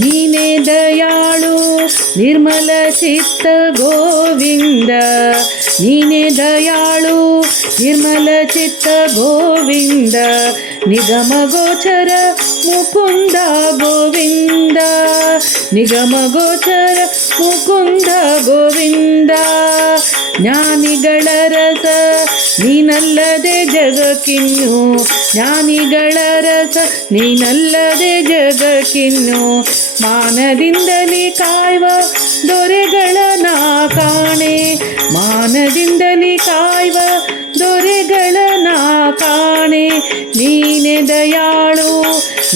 ನೀನೇ ದಯಾಳು ನಿರ್ಮಲ ಚಿತ್ತ ಗೋವಿಂದ, ನೀನೇ ದಯಾಳು ನಿರ್ಮಲ ಚಿತ್ತ ಗೋವಿಂದ, ನಿಗಮ ಗೋಚರ ಮುಕುಂದ ಗೋವಿಂದ, ನಿಗಮ ಗೋಚರ ಮುಕುಂದ ಗೋವಿಂದ. ಜ್ಞಾನಿಗಳ ರಸ ನೀನಲ್ಲದೆ ಜಗಕ್ಕಿನ್ನು, ಜ್ಞಾನಿಗಳ ರಸ ನೀನಲ್ಲದೆ ಜಗಕ್ಕಿನ್ನು, ಮಾನದಿಂದಲೇ ಕಾಯುವ ದೊರೆಗಳ ನಾ ಕಾಣೆ, ಮಾನದಿಂದಲೇ ಕಾಯುವ ದೊರೆಗಳ ನಾ ಕಾಣೆ. ನೀನೆ ದಯಾಳು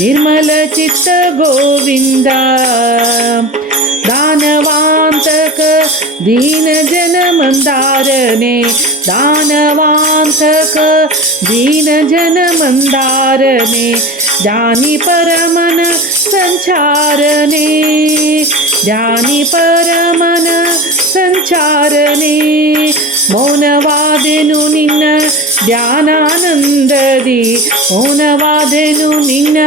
ನಿರ್ಮಲ ಚಿತ್ತ ಗೋವಿಂದ, ದಾನವಾಂತಕ ದೀನ ಜನ ಮಂದಾರನೆ, ದಾನವಾಂತಕ ದೀನ ಜನ ಮಂದಾರನೆ, ಜ್ಞಾನಿ ಪರಮನ ಸಂಚಾರನೆ, ಜ್ಞಾನಿ ಪರಮನ ಸಂಚಾರನೆ. ಮೌನವಾದೆನು ನಿನ್ನ ಧ್ಯಾನಾನಂದದಿ, ಮೌನವಾದೆನು ನಿನ್ನ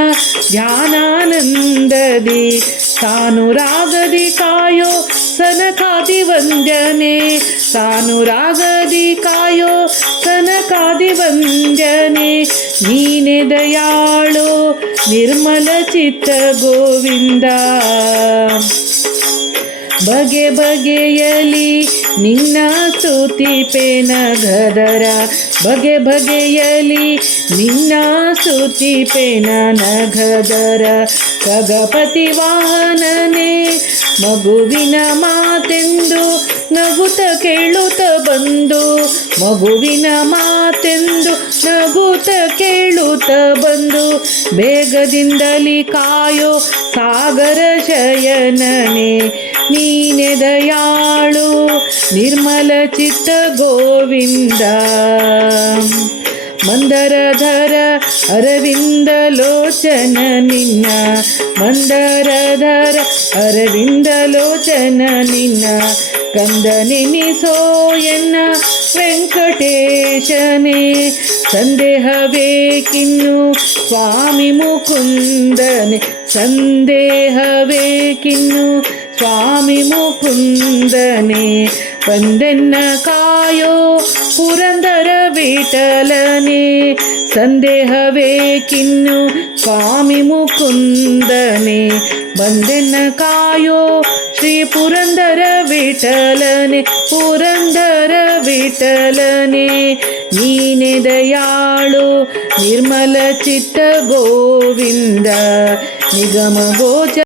ಧ್ಯಾನಾನಂದದಿ, ಸಾನುರಾಗದಿ ಕಾಯೋ ಸನಕಾದಿ ವಂದ್ಯನೆ, ಸಾನುರಾಗದಿ ಕಾಯೋ ಸನಕಾದಿ ವಂದ್ಯನೆ. ನೀನೆ ದಯಾಳು ನಿರ್ಮಲ ಚಿತ್ತ ಗೋವಿಂದ, ಬಗೆ ಬಗೆಯಲಿ ನಿನ್ನ ಸ್ತುತಿಪೆನ ಗದರ, ಬಗೆ ಬಗೆಯಲಿ ನಿನ್ನ ಸ್ತುತಿಪೆನ ನಗದರ. ಖಗಪತಿ ವಾಹನನೇ ಮಗುವಿನ ಮಾತೆಂದು ನಗುತ್ತ ಕೇಳುತ್ತ ಬಂದು, ಮಗುವಿನ ಮಾತೆಂದು ನಗುತ್ತ ಕೇಳುತ್ತ ಬಂದು, ಬೇಗದಿಂದಲಿ ಕಾಯೋ ಸಾಗರ ಶಯನನೆ, ನೀನೆ ದಯಾಳು ನಿರ್ಮಲ ಚಿತ್ತ ಗೋವಿಂದ. ಮಂದರಧರ ಅರವಿಂದ ಲೋಚನ ನಿನ್ನ, ಮಂದರಧರ ಅರವಿಂದ ಲೋಚನ ನಿನ್ನ, ಕಂದನೆನಿಸೋ ಎನ್ನ ವೆಂಕಟೇಶನೇ. ಸಂದೇಹವೇಕಿನ್ನು ಸ್ವಾಮಿ ಮುಕುಂದನೆ, ಸಂದೇಹವೇಕಿನ್ನು ಸ್ವಾಮಿ ಮುಕುಂದನೆ. ಬಂದೆನ್ನ ಕಾಯೋ ಪುರಂದರ ವಿಠಲನೆ, ಸಂದೇಹವೇಕಿನ್ನು ಸ್ವಾಮಿ ಮುಕುಂದನೆ. ಬಂದೆನ್ನ ಕಾಯೋ ಶ್ರೀ ಪುರಂದರ ವಿಠಲನೆ, ಪುರಂದರ ವಿಠಲನೆ. ನೀನೆ ದಯಾಳು ನಿರ್ಮಲ ಚಿತ್ತ ಗೋವಿಂದ, ನಿಗಮ ಗೋಚರ